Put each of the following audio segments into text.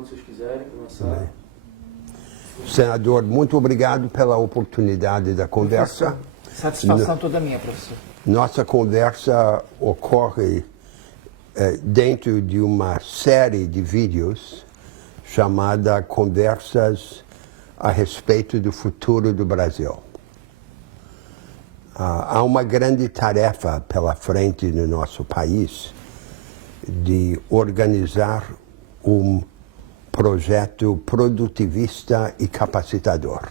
quando vocês quiserem começar. Senador, muito obrigado pela oportunidade da conversa. Satisfação toda minha, professor. Nossa conversa ocorre dentro de uma série de vídeos chamada Conversas a respeito do futuro do Brasil. Há uma grande tarefa pela frente no nosso país de organizar um projeto produtivista e capacitador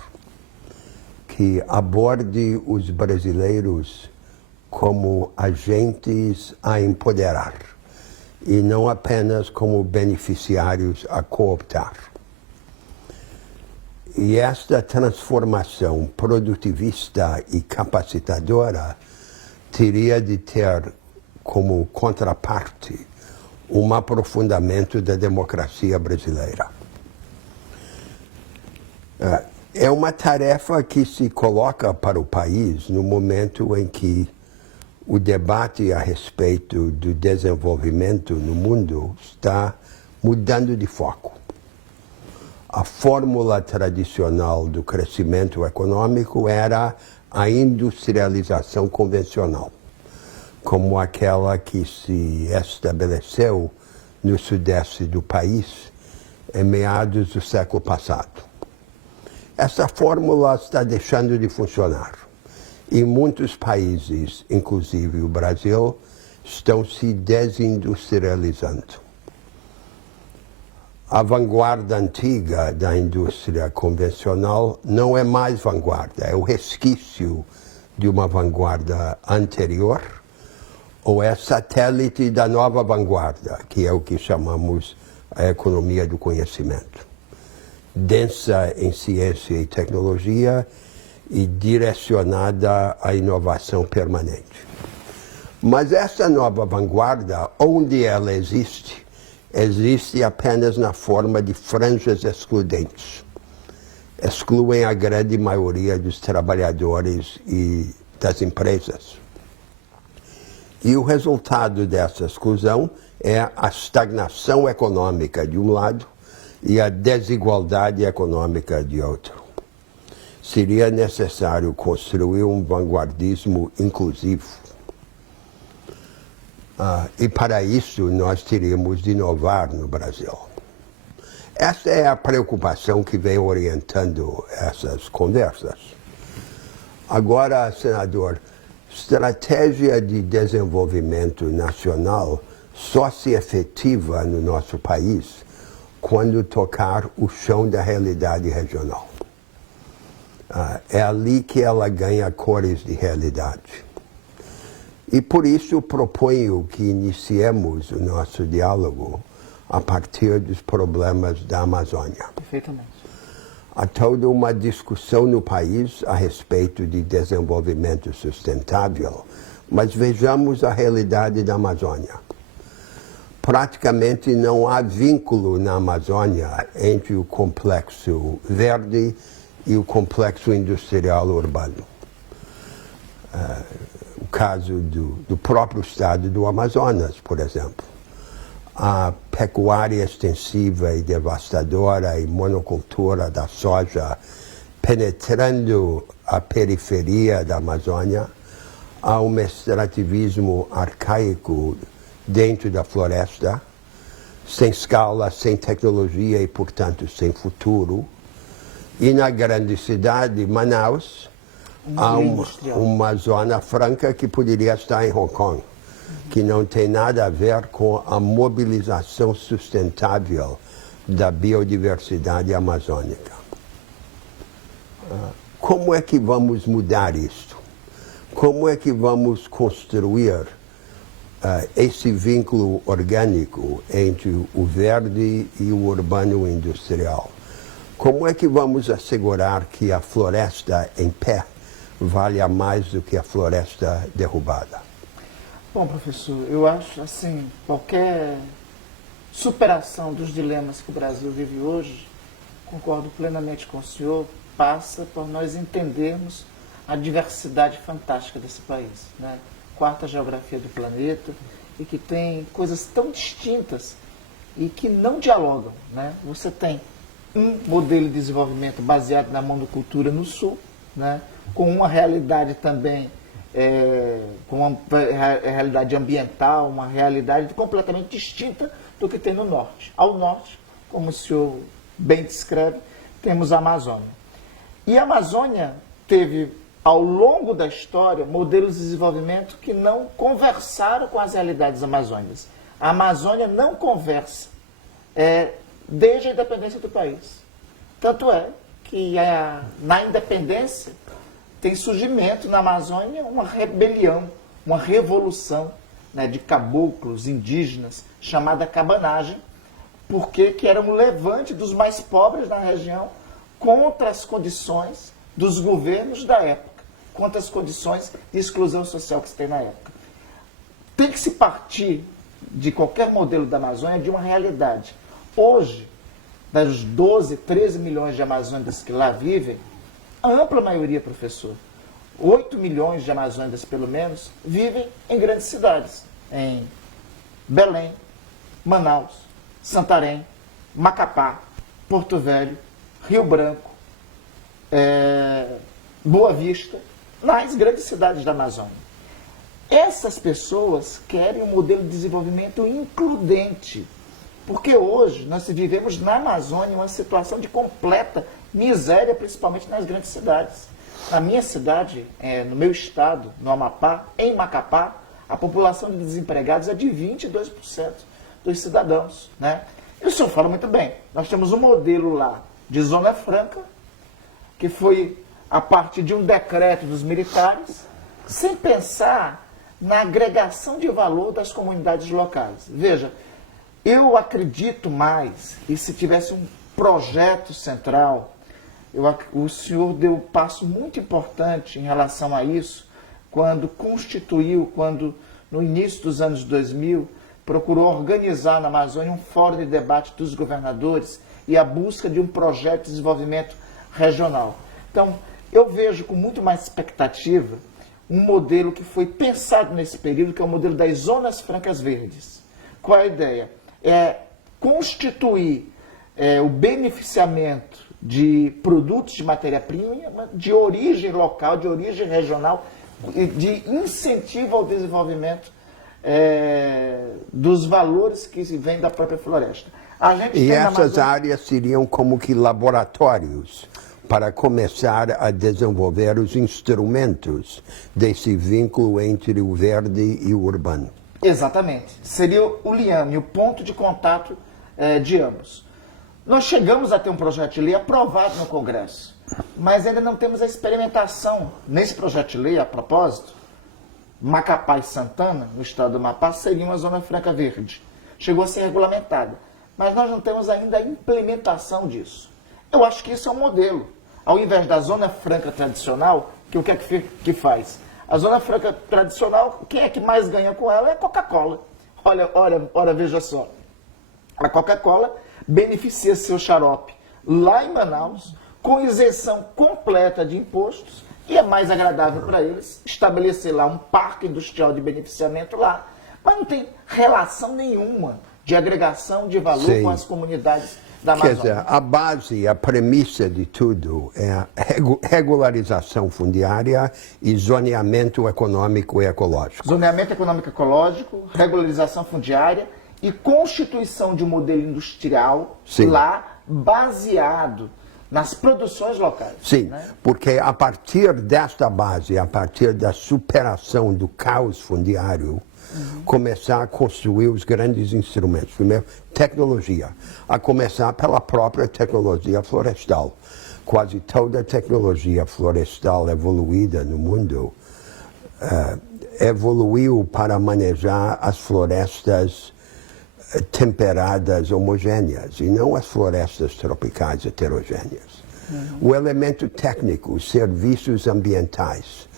que aborde os brasileiros como agentes a empoderar e não apenas como beneficiários a cooptar. E esta transformação produtivista e capacitadora teria de ter como contraparte um aprofundamento da democracia brasileira. É uma tarefa que se coloca para o país no momento em que o debate a respeito do desenvolvimento no mundo está mudando de foco. A fórmula tradicional do crescimento econômico era a industrialização convencional, como aquela que se estabeleceu no sudeste do país em meados do século passado. Essa fórmula está deixando de funcionar. Em muitos países, inclusive o Brasil, estão se desindustrializando. A vanguarda antiga da indústria convencional não é mais vanguarda, é o resquício de uma vanguarda anterior, ou é satélite da nova vanguarda, que é o que chamamos a economia do conhecimento. Densa em ciência e tecnologia e direcionada à inovação permanente. Mas essa nova vanguarda, onde ela existe apenas na forma de franjas excludentes. Excluem a grande maioria dos trabalhadores e das empresas. E o resultado dessa exclusão é a estagnação econômica de um lado e a desigualdade econômica de outro. Seria necessário construir um vanguardismo inclusivo. E para isso nós teríamos de inovar no Brasil. Essa é a preocupação que vem orientando essas conversas. Agora, senador, estratégia de desenvolvimento nacional só se efetiva no nosso país quando tocar o chão da realidade regional. É ali que ela ganha cores de realidade. E por isso proponho que iniciemos o nosso diálogo a partir dos problemas da Amazônia. Perfeitamente. Há toda uma discussão no país a respeito de desenvolvimento sustentável, mas vejamos a realidade da Amazônia. Praticamente não há vínculo na Amazônia entre o complexo verde e o complexo industrial urbano. O caso do próprio estado do Amazonas, por exemplo. A pecuária extensiva e devastadora e monocultura da soja penetrando a periferia da Amazônia, há um extrativismo arcaico dentro da floresta, sem escala, sem tecnologia e, portanto, sem futuro. E na grande cidade, Manaus, há uma zona franca que poderia estar em Hong Kong, que não tem nada a ver com a mobilização sustentável da biodiversidade amazônica. Como é que vamos mudar isto? Como é que vamos construir esse vínculo orgânico entre o verde e o urbano industrial? Como é que vamos assegurar que a floresta em pé valha mais do que a floresta derrubada? Bom, professor, eu acho assim, qualquer superação dos dilemas que o Brasil vive hoje, concordo plenamente com o senhor, passa por nós entendermos a diversidade fantástica desse país, né? Quarta geografia do planeta, e que tem coisas tão distintas e que não dialogam, né? Você tem um modelo de desenvolvimento baseado na monocultura no sul, né? Com uma realidade também, com uma realidade ambiental, uma realidade completamente distinta do que tem no norte. Ao norte, como o senhor bem descreve, temos a Amazônia. E a Amazônia teve, ao longo da história, modelos de desenvolvimento que não conversaram com as realidades amazônicas. A Amazônia não conversa desde a independência do país. Tanto é que na independência tem surgimento na Amazônia uma rebelião, uma revolução, né, de caboclos indígenas, chamada cabanagem, porque que era um levante dos mais pobres da região contra as condições dos governos da época, contra as condições de exclusão social que se tem na época. Tem que se partir de qualquer modelo da Amazônia de uma realidade. Hoje, das 12, 13 milhões de amazônicas que lá vivem, a ampla maioria, professor, 8 milhões de amazônicas pelo menos, vivem em grandes cidades, em Belém, Manaus, Santarém, Macapá, Porto Velho, Rio Branco, Boa Vista, nas grandes cidades da Amazônia. Essas pessoas querem um modelo de desenvolvimento includente, porque hoje nós vivemos na Amazônia uma situação de completa miséria, principalmente nas grandes cidades. Na minha cidade, no meu estado, no Amapá, em Macapá, a população de desempregados é de 22% dos cidadãos, né? E o senhor fala muito bem, nós temos um modelo lá de Zona Franca, que foi a partir de um decreto dos militares, sem pensar na agregação de valor das comunidades locais. Veja, eu acredito mais, e se tivesse um projeto central, o senhor deu um passo muito importante em relação a isso, quando no início dos anos 2000, procurou organizar na Amazônia um fórum de debate dos governadores e a busca de um projeto de desenvolvimento regional. Então, eu vejo com muito mais expectativa um modelo que foi pensado nesse período, que é o modelo das Zonas Francas Verdes. Qual é a ideia? É constituir o beneficiamento de produtos de matéria-prima de origem local, de origem regional, de incentivo ao desenvolvimento dos valores que vêm da própria floresta. E essas áreas seriam como que laboratórios para começar a desenvolver os instrumentos desse vínculo entre o verde e o urbano. Exatamente. Seria o liame, o ponto de contato de ambos. Nós chegamos a ter um projeto de lei aprovado no Congresso, mas ainda não temos a experimentação. Nesse projeto de lei, a propósito, Macapá e Santana, no estado do Amapá, seria uma zona franca verde. Chegou a ser regulamentada, mas nós não temos ainda a implementação disso. Eu acho que isso é um modelo. Ao invés da zona franca tradicional, o que é que faz? A zona franca tradicional, quem é que mais ganha com ela é a Coca-Cola. Olha, veja só. A Coca-Cola beneficia seu xarope lá em Manaus, com isenção completa de impostos, e é mais agradável para eles estabelecer lá um parque industrial de beneficiamento lá, mas não tem relação nenhuma de agregação de valor Sim. com as comunidades da Amazônia. Quer dizer, a base, a premissa de tudo é a regularização fundiária e zoneamento econômico e ecológico. Zoneamento econômico e ecológico, regularização fundiária e constituição de um modelo industrial Sim. lá baseado nas produções locais. Sim, né? Porque a partir desta base, a partir da superação do caos fundiário, começar a construir os grandes instrumentos. Primeiro, tecnologia, a começar pela própria tecnologia florestal. Quase toda a tecnologia florestal evoluída no mundo evoluiu para manejar as florestas temperadas homogêneas e não as florestas tropicais heterogêneas. O elemento técnico, os serviços ambientais,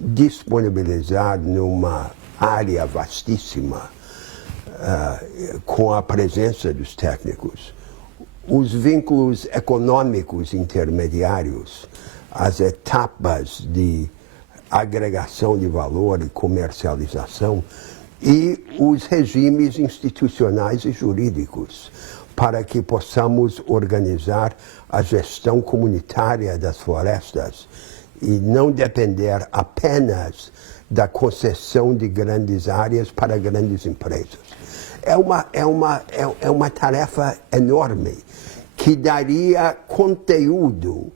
disponibilizar numa área vastíssima com a presença dos técnicos, os vínculos econômicos intermediários, as etapas de agregação de valor e comercialização, e os regimes institucionais e jurídicos para que possamos organizar a gestão comunitária das florestas e não depender apenas da concessão de grandes áreas para grandes empresas. É uma tarefa enorme que daria conteúdo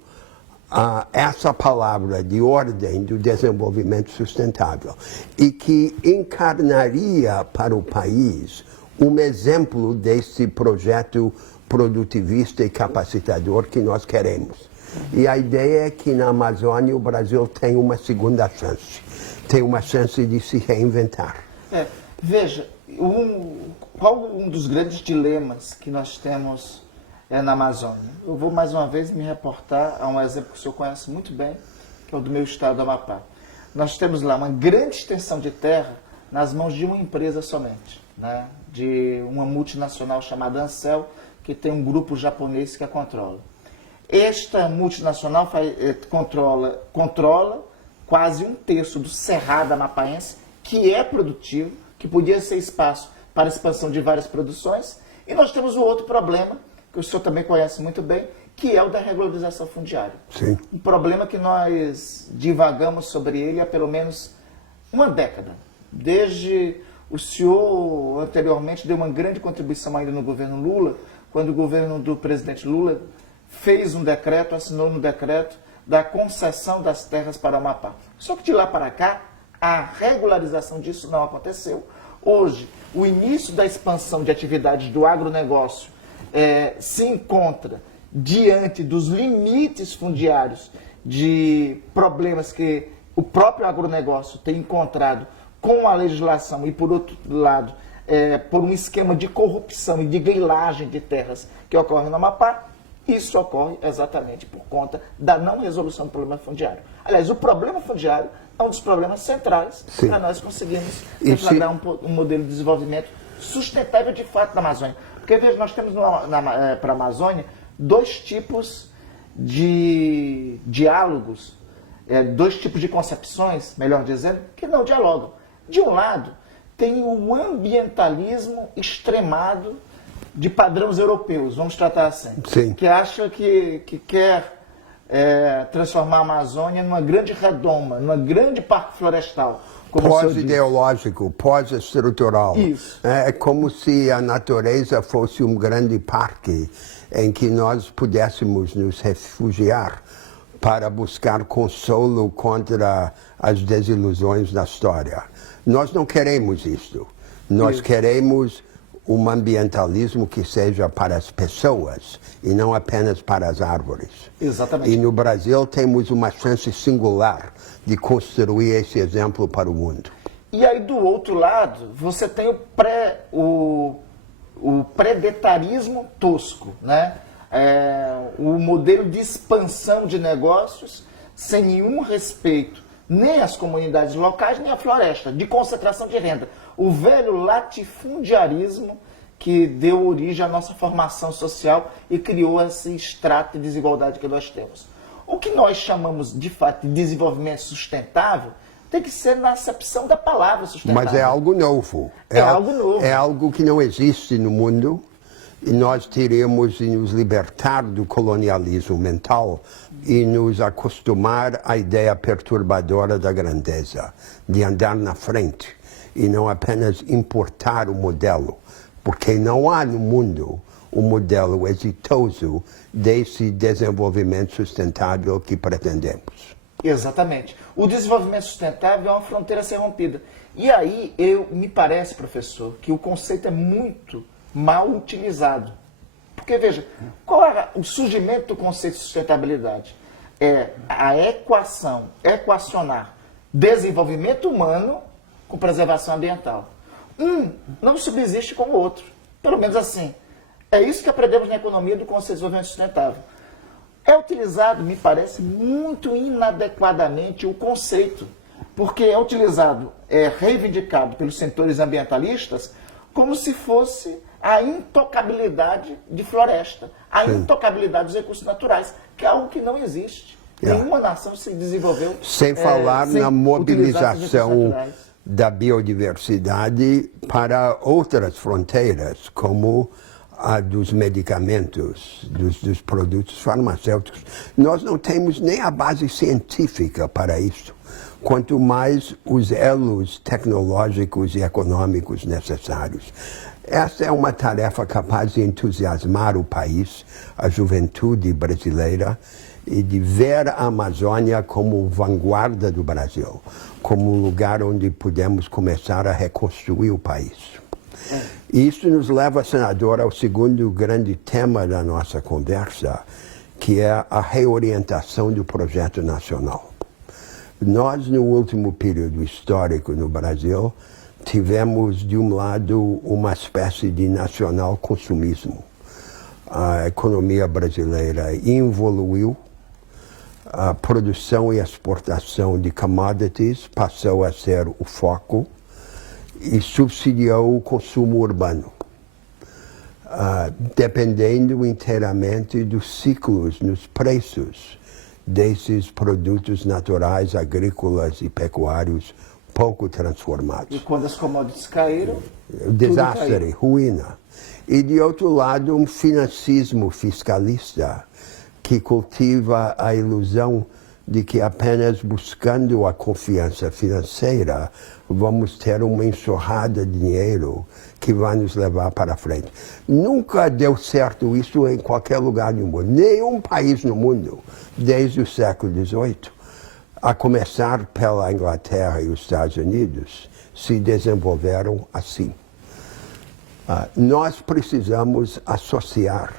a essa palavra de ordem do desenvolvimento sustentável e que encarnaria para o país um exemplo desse projeto produtivista e capacitador que nós queremos. E a ideia é que na Amazônia o Brasil tem uma segunda chance, tem uma chance de se reinventar. Veja, qual um dos grandes dilemas que nós temos na Amazônia? Eu vou mais uma vez me reportar a um exemplo que o senhor conhece muito bem, que é o do meu estado do Amapá. Nós temos lá uma grande extensão de terra nas mãos de uma empresa somente, né? De uma multinacional chamada Ancel, que tem um grupo japonês que a controla. Esta multinacional controla quase um terço do cerrado amapaense, que é produtivo, que podia ser espaço para a expansão de várias produções. E nós temos um outro problema, que o senhor também conhece muito bem, que é o da regularização fundiária. Sim. Um problema que nós divagamos sobre ele há pelo menos uma década. Desde o senhor anteriormente deu uma grande contribuição ainda no governo Lula, quando o governo do presidente Lula fez um decreto, assinou no decreto da concessão das terras para o Amapá. Só que de lá para cá, a regularização disso não aconteceu. Hoje, o início da expansão de atividades do agronegócio se encontra diante dos limites fundiários de problemas que o próprio agronegócio tem encontrado com a legislação e, por outro lado, por um esquema de corrupção e de grilagem de terras que ocorre no Amapá. Isso ocorre exatamente por conta da não resolução do problema fundiário. Aliás, o problema fundiário é um dos problemas centrais para nós conseguirmos deflagrar um modelo de desenvolvimento sustentável de fato na Amazônia. Porque, veja, nós temos para a Amazônia dois tipos de diálogos, dois tipos de concepções, melhor dizendo, que não dialogam. De um lado, tem o ambientalismo extremado de padrões europeus, vamos tratar assim. Sim. Que acha que quer transformar a Amazônia numa grande redoma, numa grande parque florestal. Pós-ideológico, pós-estrutural. Isso. É como se a natureza fosse um grande parque em que nós pudéssemos nos refugiar para buscar consolo contra as desilusões da história. Nós não queremos isto. Nós queremos um ambientalismo que seja para as pessoas e não apenas para as árvores. Exatamente. E no Brasil temos uma chance singular de construir esse exemplo para o mundo. E aí, do outro lado, você tem o predetarismo tosco, né? O modelo de expansão de negócios sem nenhum respeito nem às comunidades locais, nem à floresta, de concentração de renda. O velho latifundiarismo que deu origem à nossa formação social e criou esse extrato de desigualdade que nós temos. O que nós chamamos, de fato, de desenvolvimento sustentável tem que ser na acepção da palavra sustentável. Mas é algo novo. Algo novo. É algo que não existe no mundo e nós teremos de nos libertar do colonialismo mental e nos acostumar à ideia perturbadora da grandeza, de andar na frente e não apenas importar o modelo, porque não há no mundo um modelo exitoso desse desenvolvimento sustentável que pretendemos. Exatamente. O desenvolvimento sustentável é uma fronteira a ser rompida. E aí, me parece, professor, que o conceito é muito mal utilizado. Porque, veja, qual é o surgimento do conceito de sustentabilidade? É a equacionar desenvolvimento humano com preservação ambiental. Um não subsiste com o outro. Pelo menos assim. É isso que aprendemos na economia do conceito de desenvolvimento sustentável. É utilizado, me parece, muito inadequadamente o conceito, porque é utilizado, reivindicado pelos setores ambientalistas como se fosse a intocabilidade de floresta, a intocabilidade dos recursos naturais, que é algo que não existe. Nenhuma nação se desenvolveu sem falar na mobilização da biodiversidade para outras fronteiras, como a dos medicamentos, dos produtos farmacêuticos. Nós não temos nem a base científica para isso, quanto mais os elos tecnológicos e econômicos necessários. Essa é uma tarefa capaz de entusiasmar o país, a juventude brasileira, e de ver a Amazônia como vanguarda do Brasil, como um lugar onde podemos começar a reconstruir o país. E isso nos leva, senador, ao segundo grande tema da nossa conversa, que é a reorientação do projeto nacional. Nós, no último período histórico no Brasil, tivemos, de um lado, uma espécie de nacional consumismo. A economia brasileira evoluiu, a produção e exportação de commodities passou a ser o foco e subsidiou o consumo urbano, dependendo inteiramente dos ciclos nos preços desses produtos naturais, agrícolas e pecuários pouco transformados. E quando as commodities caíram, desastre, ruína. E, de outro lado, um financismo fiscalista que cultiva a ilusão de que apenas buscando a confiança financeira vamos ter uma enxurrada de dinheiro que vai nos levar para frente. Nunca deu certo isso em qualquer lugar do mundo. Nenhum país no mundo, desde o século XVIII, a começar pela Inglaterra e os Estados Unidos, se desenvolveram assim. Nós precisamos associar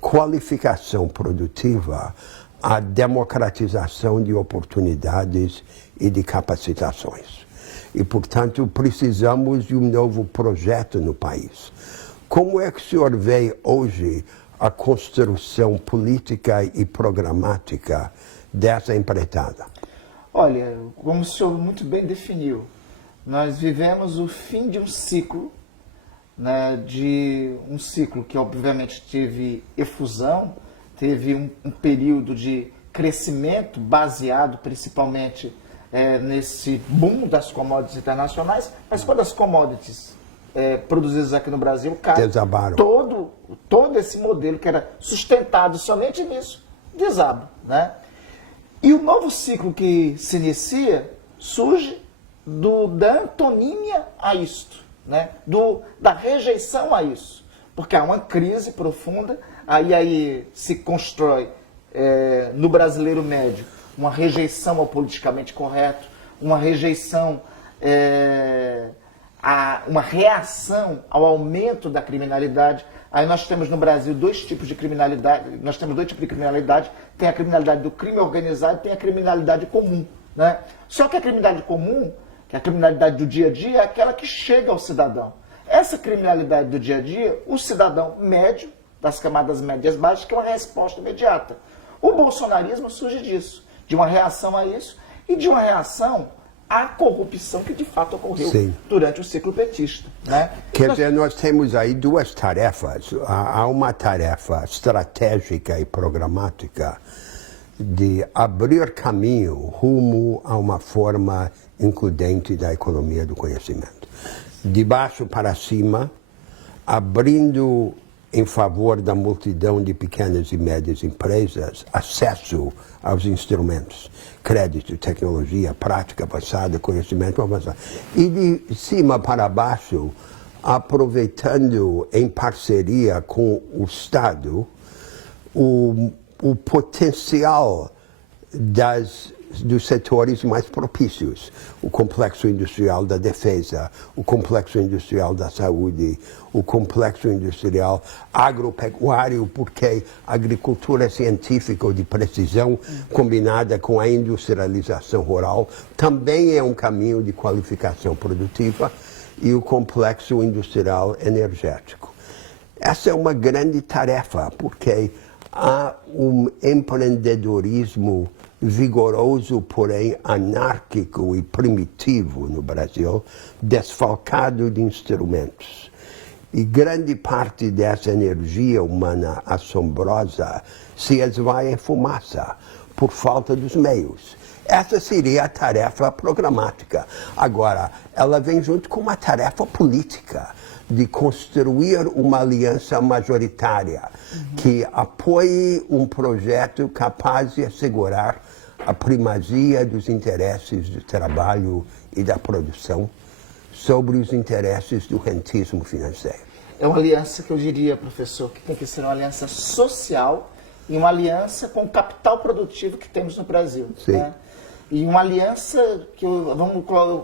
qualificação produtiva à democratização de oportunidades e de capacitações. E, portanto, precisamos de um novo projeto no país. Como é que o senhor vê hoje a construção política e programática dessa empreitada? Olha, como o senhor muito bem definiu, nós vivemos o fim de um ciclo, né, de um ciclo que obviamente teve efusão, teve um período de crescimento baseado principalmente nesse boom das commodities internacionais, mas quando as commodities produzidas aqui no Brasil caem, desabaram. Todo esse modelo que era sustentado somente nisso, desaba, né? E o novo ciclo que se inicia surge da antonímia a isto, né? Da rejeição a isso. Porque há uma crise profunda, aí se constrói no brasileiro médio uma rejeição ao politicamente correto, uma rejeição, uma reação ao aumento da criminalidade. Aí nós temos no Brasil dois tipos de criminalidade, tem a criminalidade do crime organizado e tem a criminalidade comum, né? Só que a criminalidade comum, que é a criminalidade do dia a dia, é aquela que chega ao cidadão. Essa criminalidade do dia a dia, o cidadão médio, das camadas médias baixas, que é uma resposta imediata. O bolsonarismo surge disso, de uma reação a isso e de uma reação à corrupção que de fato ocorreu durante o ciclo petista, né? Quer dizer, nós temos aí duas tarefas. Há uma tarefa estratégica e programática de abrir caminho rumo a uma forma includente da economia do conhecimento. De baixo para cima, abrindo em favor da multidão de pequenas e médias empresas acesso aos instrumentos, crédito, tecnologia, prática avançada, conhecimento avançado. E de cima para baixo, aproveitando em parceria com o Estado o potencial dos setores mais propícios, o complexo industrial da defesa, o complexo industrial da saúde, o complexo industrial agropecuário, porque a agricultura científica ou de precisão combinada com a industrialização rural também é um caminho de qualificação produtiva, e o complexo industrial energético. Essa é uma grande tarefa, porque há um empreendedorismo vigoroso, porém anárquico e primitivo no Brasil, desfalcado de instrumentos. E grande parte dessa energia humana assombrosa se esvai em fumaça por falta dos meios. Essa seria a tarefa programática. Agora, ela vem junto com uma tarefa política de construir uma aliança majoritária que apoie um projeto capaz de assegurar a primazia dos interesses do trabalho e da produção sobre os interesses do rentismo financeiro. É uma aliança que eu diria, professor, que tem que ser uma aliança social e uma aliança com o capital produtivo que temos no Brasil. Sim. Né? E uma aliança que,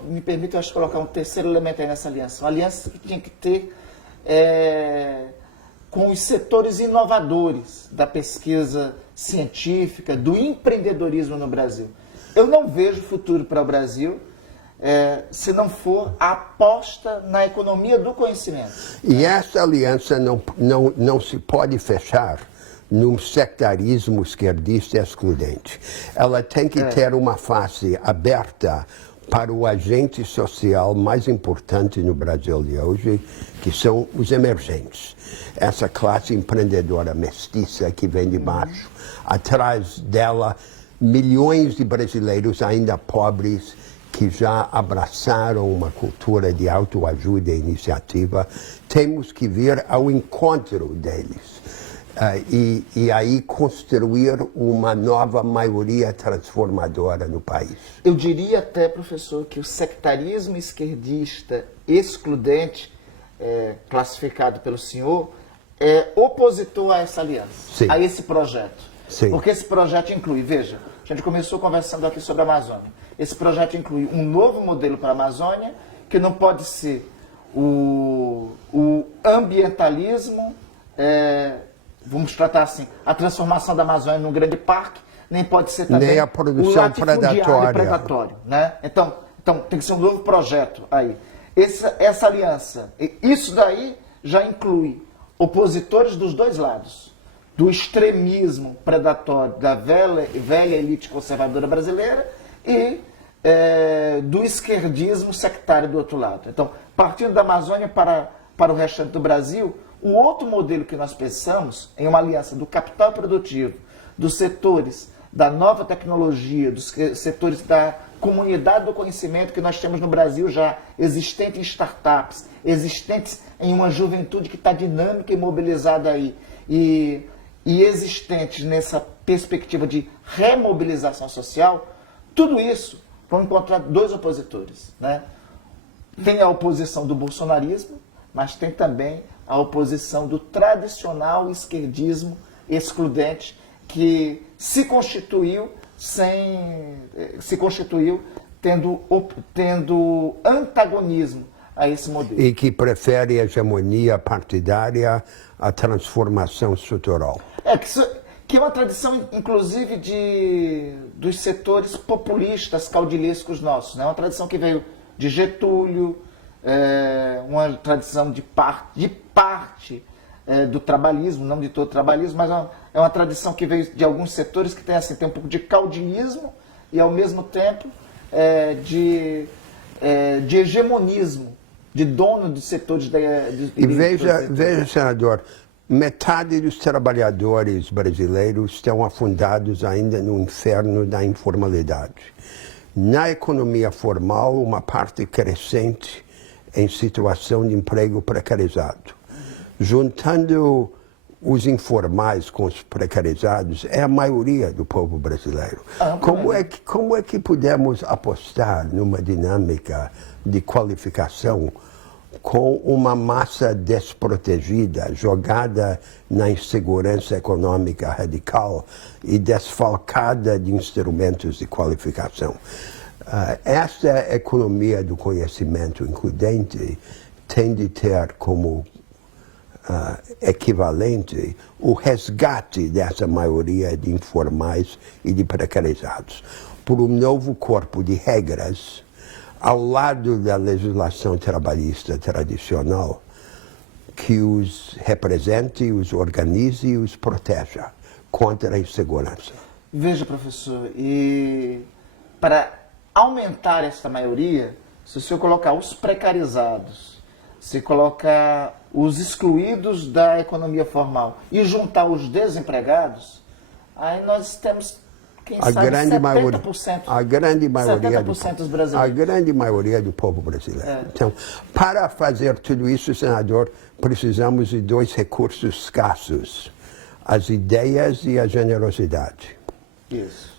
me permite, eu acho, colocar um terceiro elemento aí nessa aliança. Uma aliança que tinha que ter com os setores inovadores da pesquisa científica, do empreendedorismo no Brasil. Eu não vejo futuro para o Brasil se não for a aposta na economia do conhecimento. E essa aliança não se pode fechar num sectarismo esquerdista excludente. Ela tem que ter uma face aberta para o agente social mais importante no Brasil de hoje, que são os emergentes. Essa classe empreendedora mestiça que vem de baixo. Atrás dela, milhões de brasileiros ainda pobres que já abraçaram uma cultura de autoajuda e iniciativa. Temos que vir ao encontro deles. E aí construir uma nova maioria transformadora no país. Eu diria até, professor, que o sectarismo esquerdista excludente, classificado pelo senhor, é opositor a essa aliança, Sim. a esse projeto. Sim. Porque esse projeto inclui, veja, a gente começou conversando aqui sobre a Amazônia. Esse projeto inclui um novo modelo para a Amazônia, que não pode ser o ambientalismo, vamos tratar assim, a transformação da Amazônia num grande parque, nem pode ser também nem a produção o predatório, né? Então tem que ser um novo projeto aí. Essa aliança, isso daí já inclui opositores dos dois lados, do extremismo predatório da velha elite conservadora brasileira e do esquerdismo sectário do outro lado. Então, partindo da Amazônia para o restante do Brasil, o outro modelo que nós pensamos em uma aliança do capital produtivo, dos setores da nova tecnologia, dos setores da comunidade do conhecimento que nós temos no Brasil já existente em startups, existentes em uma juventude que está dinâmica e mobilizada aí, e existentes nessa perspectiva de remobilização social, tudo isso vão encontrar dois opositores, né? Tem a oposição do bolsonarismo, mas tem também a oposição do tradicional esquerdismo excludente que se constituiu tendo antagonismo a esse modelo. E que prefere a hegemonia partidária à transformação estrutural. Que é uma tradição, inclusive, dos setores populistas caudilhescos nossos, né? Uma tradição que veio de Getúlio, uma tradição de parte do trabalhismo, não de todo o trabalhismo, mas é uma tradição que veio de alguns setores que tem um pouco de caudilismo e, ao mesmo tempo, de hegemonismo, de dono dos setores E veja, senador, metade dos trabalhadores brasileiros estão afundados ainda no inferno da informalidade. Na economia formal, uma parte crescente em situação de emprego precarizado. Juntando os informais com os precarizados, é a maioria do povo brasileiro. Como é que podemos apostar numa dinâmica de qualificação com uma massa desprotegida, jogada na insegurança econômica radical e desfalcada de instrumentos de qualificação? Esta economia do conhecimento includente tem de ter como equivalente o resgate dessa maioria de informais e de precarizados por um novo corpo de regras ao lado da legislação trabalhista tradicional que os represente, os organize e os proteja contra a insegurança. Veja, professor, e para aumentar esta maioria, se o senhor colocar os precarizados, se colocar os excluídos da economia formal e juntar os desempregados, aí nós temos quem A sabe grande 70%, maioria, a grande maioria 70% dos a brasileiros. grande maioria do povo brasileiro. É. Então, para fazer tudo isso, senador, precisamos de dois recursos escassos: as ideias e a generosidade. Isso.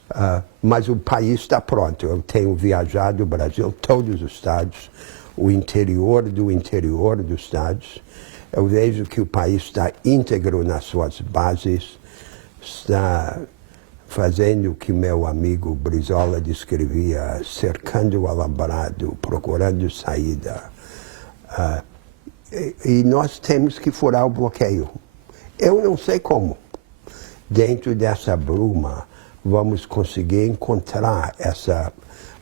Mas o país está pronto. Eu tenho viajado o Brasil, todos os estados, o interior dos estados. Eu vejo que o país está íntegro nas suas bases, está fazendo o que meu amigo Brizola descrevia, cercando o alambrado, procurando saída. E nós temos que furar o bloqueio. Eu não sei como. Dentro dessa bruma, vamos conseguir encontrar essa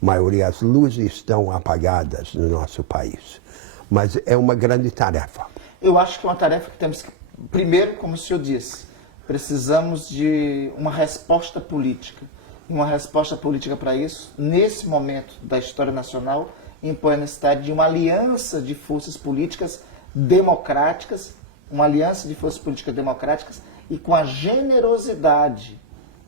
maioria. As luzes estão apagadas no nosso país, mas é uma grande tarefa. Eu acho que é uma tarefa que temos que, primeiro, como o senhor disse, precisamos de uma resposta política. E uma resposta política para isso, nesse momento da história nacional, impõe a necessidade de uma aliança de forças políticas democráticas, e com a generosidade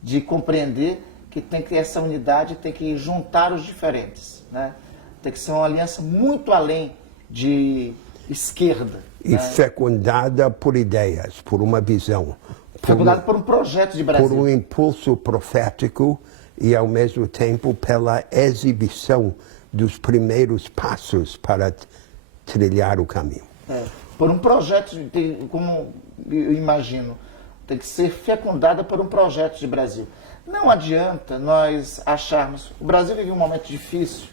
de compreender que essa unidade tem que juntar os diferentes, né? Tem que ser uma aliança muito além de esquerda. E fecundada por ideias, por uma visão. Fecundada por um projeto de Brasil. Por um impulso profético e, ao mesmo tempo, pela exibição dos primeiros passos para trilhar o caminho. Por um projeto, como eu imagino, tem que ser fecundada por um projeto de Brasil. Não adianta nós acharmos... O Brasil vive um momento difícil,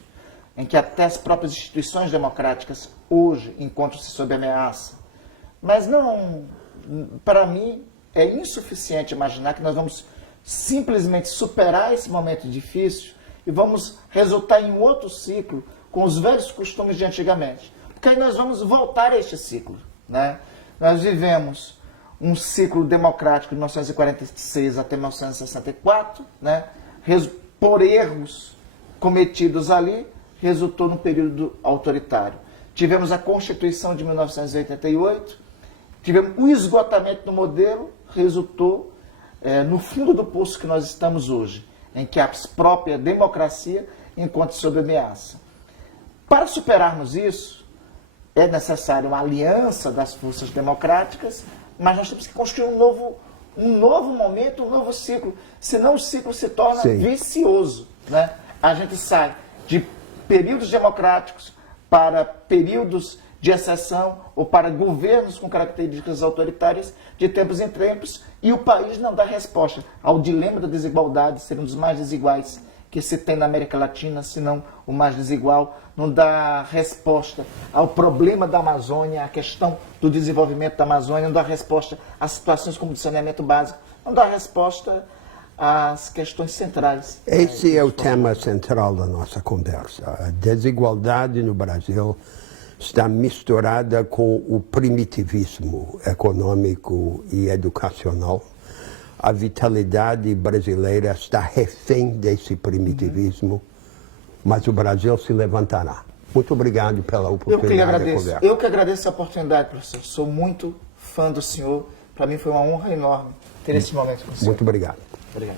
em que até as próprias instituições democráticas hoje encontram-se sob ameaça. Mas não, para mim, é insuficiente imaginar que nós vamos simplesmente superar esse momento difícil e vamos resultar em um outro ciclo com os velhos costumes de antigamente. Porque aí nós vamos voltar a este ciclo, né? Nós vivemos um ciclo democrático de 1946 até 1964, né? Por erros cometidos ali, resultou no período autoritário. Tivemos a Constituição de 1988, tivemos o esgotamento do modelo, resultou no fundo do poço que nós estamos hoje, em que a própria democracia encontra-se sob ameaça. Para superarmos isso, é necessária uma aliança das forças democráticas, mas nós temos que construir um novo momento, um novo ciclo, senão o ciclo se torna vicioso, né? A gente sai de períodos democráticos para períodos de exceção ou para governos com características autoritárias de tempos em tempos, e o país não dá resposta ao dilema da desigualdade, ser um dos mais desiguais que se tem na América Latina, se não o mais desigual, não dá resposta ao problema da Amazônia, à questão do desenvolvimento da Amazônia, não dá resposta às situações como o saneamento básico, não dá resposta às questões centrais. Esse é o tema central da nossa conversa. A desigualdade no Brasil está misturada com o primitivismo econômico e educacional. A vitalidade brasileira está refém desse primitivismo, mas o Brasil se levantará. Muito obrigado pela oportunidade de conversa. Eu que agradeço a oportunidade, professor. Sou muito fã do senhor. Para mim foi uma honra enorme ter esse momento com o senhor. Muito obrigado. Obrigado.